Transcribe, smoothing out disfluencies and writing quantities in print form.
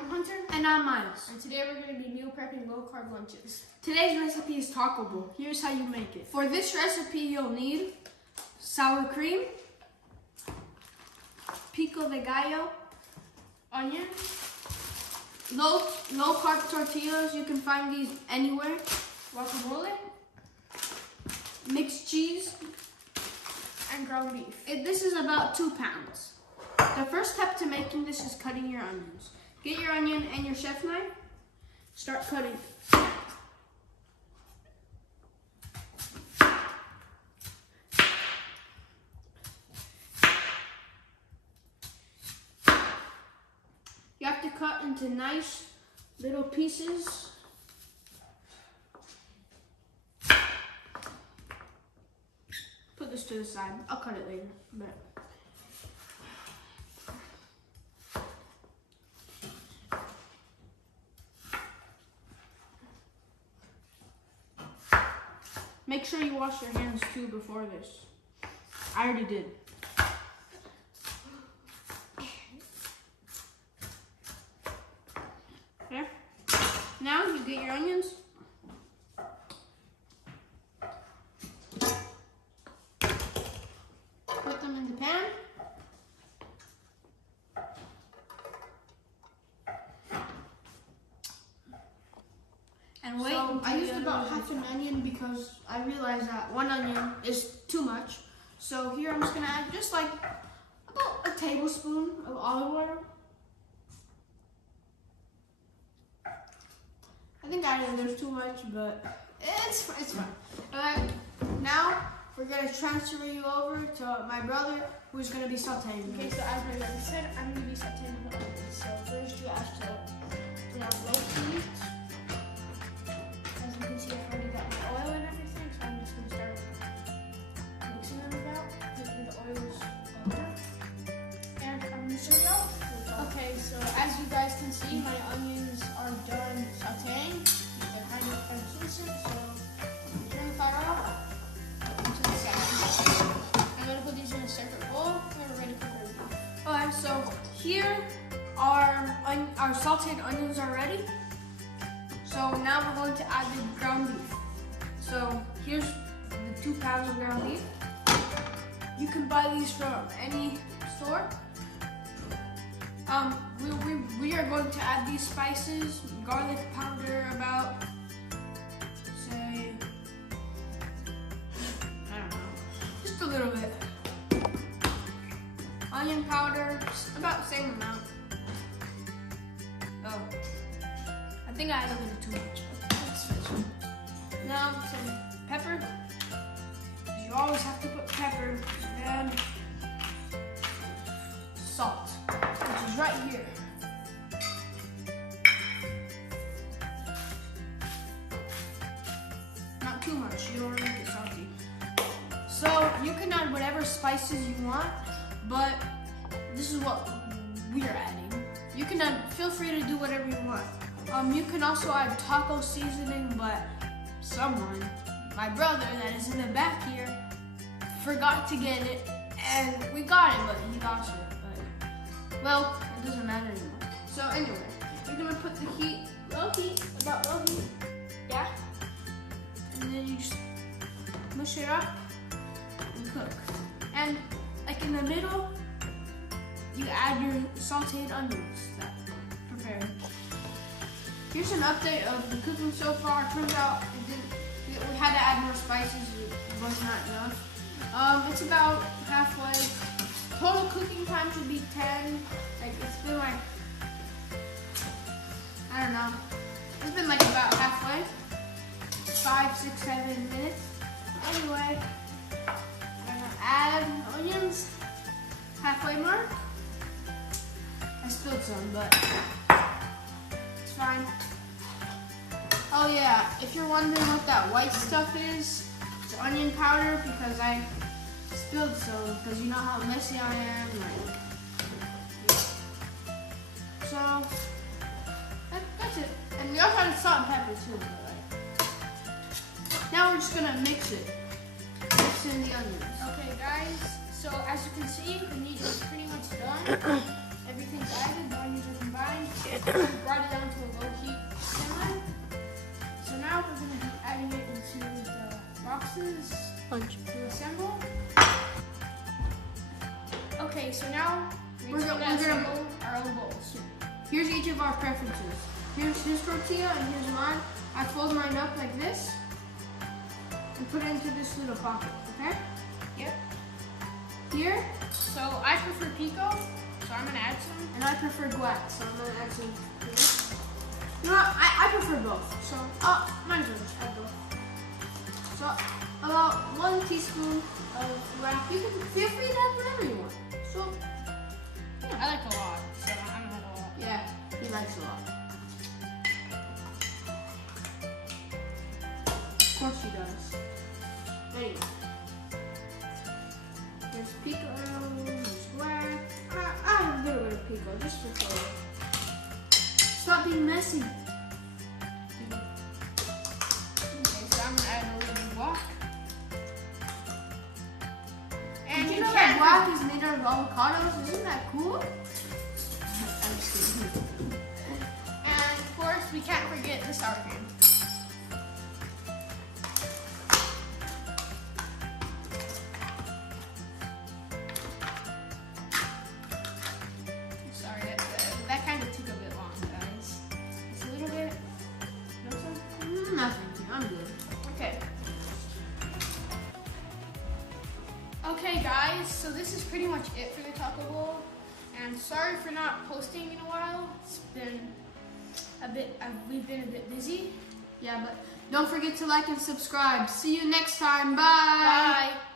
I'm Hunter. And I'm Miles. And today we're going to be meal prepping low-carb lunches. Today's recipe is taco bowl. Here's how you make it. For this recipe, you'll need sour cream, pico de gallo, Onion, low carb tortillas. You can find these anywhere. guacamole, Mixed cheese, and ground beef. This is about 2 pounds. The first step to making this is cutting your onions. Get your onion and your chef knife. Start cutting. You have to cut into nice little pieces. Put this to the side. I'll cut it later. But make sure you wash your hands too before this. I already did. Okay. Now you get your onions. Put them in the pan. And wait. So I used about half an onion because I realized that 1 onion is too much. So here I'm just gonna add just like about a tablespoon of olive oil. I think I know there's too much, but it's fine. Alright, now we're gonna transfer you over to my brother, who's gonna be sauteing. Okay, so as my brother said, I'm going to be sauteing the onions. So first you have to put on low heat. As you can see, I've already got my oil and everything, so I'm just going to start mixing them about, making the oils over. And I'm going to show you out. Okay, so as you guys can see, my onions are done sauteing. They're kind of translucent, so I'm turning the fire off into the second. I'm going to put these in a separate bowl and we're ready for everything. Alright, so here our sauteed onions are ready. So now we're going to add the ground beef. So here's the 2 pounds of ground beef. You can buy these from any store. We are going to add these spices, garlic powder about, say, I don't know, just a little bit. Onion powder, about the same amount. Oh, I think I added a little too much. That's fine. Now some pepper. You always have to put pepper, and salt, which is right here. Not too much, you don't want to make it salty. So you can add whatever spices you want, but this is what we are adding. You can feel free to do whatever you want. You can also add taco seasoning, but someone, my brother that is in the back here, forgot to get it, and we got it, but he lost it. But, well, it doesn't matter anymore. So anyway, you're gonna put the heat, low heat, yeah? And then you just mush it up and cook. And like in the middle, you add your sauteed onions that prepared. Here's an update of the cooking so far. Turns out we had to add more spices. It was not enough. It's about halfway. Total cooking time should be 10. Like it's been like, I don't know. It's been like about halfway. 5, 6, 7 minutes. Anyway, I'm gonna add onions. Halfway mark. I spilled some, but it's fine. Oh yeah, if you're wondering what that white stuff is, it's onion powder because I spilled some, because you know how messy I am. Like, so that's it. And we also added salt and pepper too. Right? Now we're just gonna mix it. Mix in the onions. Okay guys, so as you can see, the meat is pretty much done. Everything's added, the onions are combined. brought it down to a low heat semi. So now we're going to be adding it into the boxes to assemble. Okay, so now we're going to assemble our own bowls. Here's each of our preferences. Here's his tortilla and here's mine. I fold mine up like this and put it into this little pocket, okay? Yep. Here, So I prefer pico, so I'm going to add some. and I prefer guac, so I'm gonna add some. You know what? I prefer both. So, Mine's yours. Add both. so about 1 teaspoon of guac. You can feel free to add whatever you want. So, I like a lot, so I'm going to add a lot. yeah, he likes a lot. Of course he does. Anyway. There's pico, there's guac. I have a little bit of pico, just for flavor. Stop being messy. Okay, so I'm going to add a little bit of guac. And Did you know that guac is made out of avocados? Isn't that cool? I'm just kidding. And of course, we can't forget the sour cream. Sorry, that kind of took a bit long, guys. Just a little bit. No, sir? Nothing. I'm good. Okay. Okay, guys, so this is pretty much it for the taco bowl. And sorry for not posting in a while. It's been we've been a bit busy. Yeah, but don't forget to like and subscribe. See you next time. Bye. Bye.